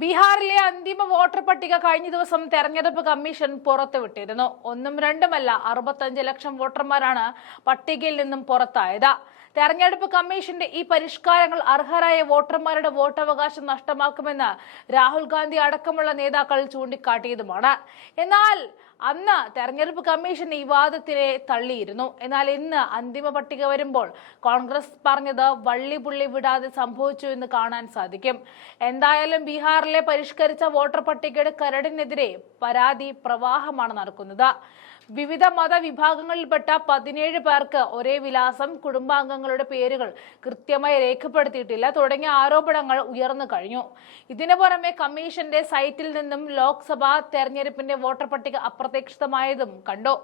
ബീഹാറിലെ അന്തിമ വോട്ടർ പട്ടിക കഴിഞ്ഞ ദിവസം തെരഞ്ഞെടുപ്പ് കമ്മീഷൻ പുറത്തുവിട്ടിരുന്നു. ഒന്നും രണ്ടുമല്ല, 65 ലക്ഷം വോട്ടർമാരാണ് പട്ടികയിൽ നിന്നും പുറത്തായത്. തെരഞ്ഞെടുപ്പ് കമ്മീഷന്റെ ഈ പരിഷ്കാരങ്ങൾ അർഹരായ വോട്ടർമാരുടെ വോട്ടവകാശം നഷ്ടമാക്കുമെന്ന് രാഹുൽ ഗാന്ധി അടക്കമുള്ള നേതാക്കൾ ചൂണ്ടിക്കാട്ടിയതുമാണ്. എന്നാൽ അന്ന് തെരഞ്ഞെടുപ്പ് കമ്മീഷൻ ഈ വാദത്തിനെ തള്ളിയിരുന്നു. എന്നാൽ ഇന്ന് അന്തിമ പട്ടിക വരുമ്പോൾ കോൺഗ്രസ് പറഞ്ഞത് വള്ളി പുള്ളി വിടാതെ സംഭവിച്ചു എന്ന് കാണാൻ സാധിക്കും. എന്തായാലും ബീഹാറിലെ പരിഷ്കരിച്ച വോട്ടർ പട്ടികയുടെ കരടിനെതിരെ പരാതി പ്രവാഹമാണ് നടക്കുന്നത്. വിവിധ മതവിഭാഗങ്ങളിൽപ്പെട്ട 17 പേർക്ക് ഒരേ വിലാസം, കുടുംബാംഗങ്ങളുടെ പേരുകൾ കൃത്യമായി രേഖപ്പെടുത്തിയിട്ടില്ല തുടങ്ങിയ ആരോപണങ്ങൾ ഉയർന്നു കഴിഞ്ഞു. ഇതിനു പുറമെ കമ്മീഷന്റെ സൈറ്റിൽ നിന്നും ലോക്സഭാ തെരഞ്ഞെടുപ്പിന്റെ വോട്ടർ പട്ടിക അപ്രത്യക്ഷിതമായതും കണ്ടു.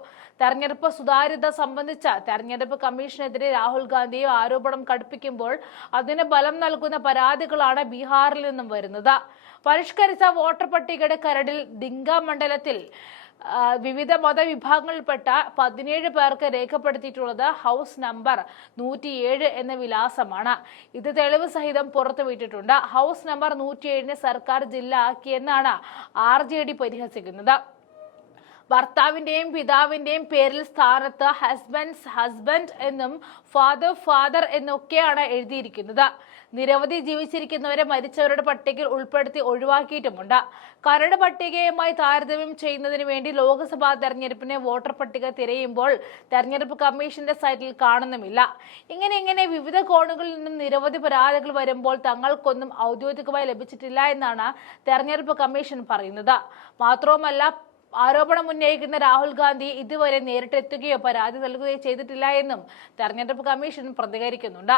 തെരഞ്ഞെടുപ്പ് സുതാര്യത സംബന്ധിച്ച തെരഞ്ഞെടുപ്പ് കമ്മീഷനെതിരെ രാഹുൽ ഗാന്ധിയെ ആരോപണം കടുപ്പിക്കുമ്പോൾ അതിന് ബലം നൽകുന്ന പരാതികളാണ് ബീഹാറിൽ നിന്നും വരുന്നത്. പരിഷ്കരിച്ച വോട്ടർ പട്ടികയുടെ കരടിൽ ദിങ്ക മണ്ഡലത്തിൽ വിവിധ മതവിഭാഗങ്ങളിൽപ്പെട്ട 17 പേർക്ക് രേഖപ്പെടുത്തിയിട്ടുള്ളത് ഹൗസ് നമ്പർ 107 എന്ന വിലാസമാണ്. ഇത് തെളിവ് സഹിതം പുറത്തുവിട്ടിട്ടുണ്ട്. ഹൗസ് നമ്പർ 107 സർക്കാർ ജില്ല ആക്കിയെന്നാണ് RJD പരിഹസിക്കുന്നത്. ഭർത്താവിന്റെയും പിതാവിന്റെയും പേരിൽ സ്ഥാനത്ത് ഹസ്ബൻഡ് എന്നും ഫാദർ എന്നൊക്കെയാണ് എഴുതിയിരിക്കുന്നത്. നിരവധി ജീവിച്ചിരിക്കുന്നവരെ മരിച്ചവരുടെ പട്ടികയിൽ ഉൾപ്പെടുത്തി ഒഴിവാക്കിയിട്ടുമുണ്ട്. കരട് പട്ടികയുമായി താരതമ്യം ചെയ്യുന്നതിന് വേണ്ടി ലോക്സഭാ തെരഞ്ഞെടുപ്പിന് വോട്ടർ പട്ടിക തിരയുമ്പോൾ തെരഞ്ഞെടുപ്പ് കമ്മീഷന്റെ സൈറ്റിൽ കാണുന്നുമില്ല. ഇങ്ങനെ വിവിധ കോണുകളിൽ നിന്നും നിരവധി പരാതികൾ വരുമ്പോൾ തങ്ങൾക്കൊന്നും ഔദ്യോഗികമായി ലഭിച്ചിട്ടില്ല എന്നാണ് തെരഞ്ഞെടുപ്പ് കമ്മീഷൻ പറയുന്നത്. മാത്രവുമല്ല, ആരോപണം ഉന്നയിക്കുന്ന രാഹുൽ ഗാന്ധി ഇതുവരെ നേരിട്ടെത്തുകയോ പരാതി നൽകുകയോ ചെയ്തിട്ടില്ല എന്നും തെരഞ്ഞെടുപ്പ് കമ്മീഷൻ പ്രതികരിക്കുന്നുണ്ട്.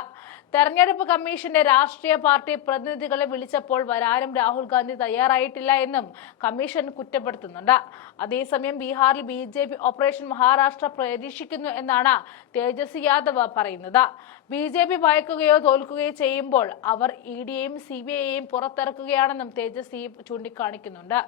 തെരഞ്ഞെടുപ്പ് കമ്മീഷന്റെ രാഷ്ട്രീയ പാർട്ടി പ്രതിനിധികളെ വിളിച്ചപ്പോൾ വരാനും രാഹുൽ ഗാന്ധി തയ്യാറായിട്ടില്ല എന്നും കമ്മീഷൻ കുറ്റപ്പെടുത്തുന്നുണ്ട്. അതേസമയം ബീഹാറിൽ BJP ഓപ്പറേഷൻ മഹാരാഷ്ട്ര പ്രതീക്ഷിക്കുന്നു എന്നാണ് തേജസ്വി യാദവ് പറയുന്നത്. BJP ഭയക്കുകയോ തോൽക്കുകയോ ചെയ്യുമ്പോൾ അവർ EDയെയും CBIയെയും പുറത്തിറക്കുകയാണെന്നും തേജസ്വി ചൂണ്ടിക്കാണിക്കുന്നുണ്ട്.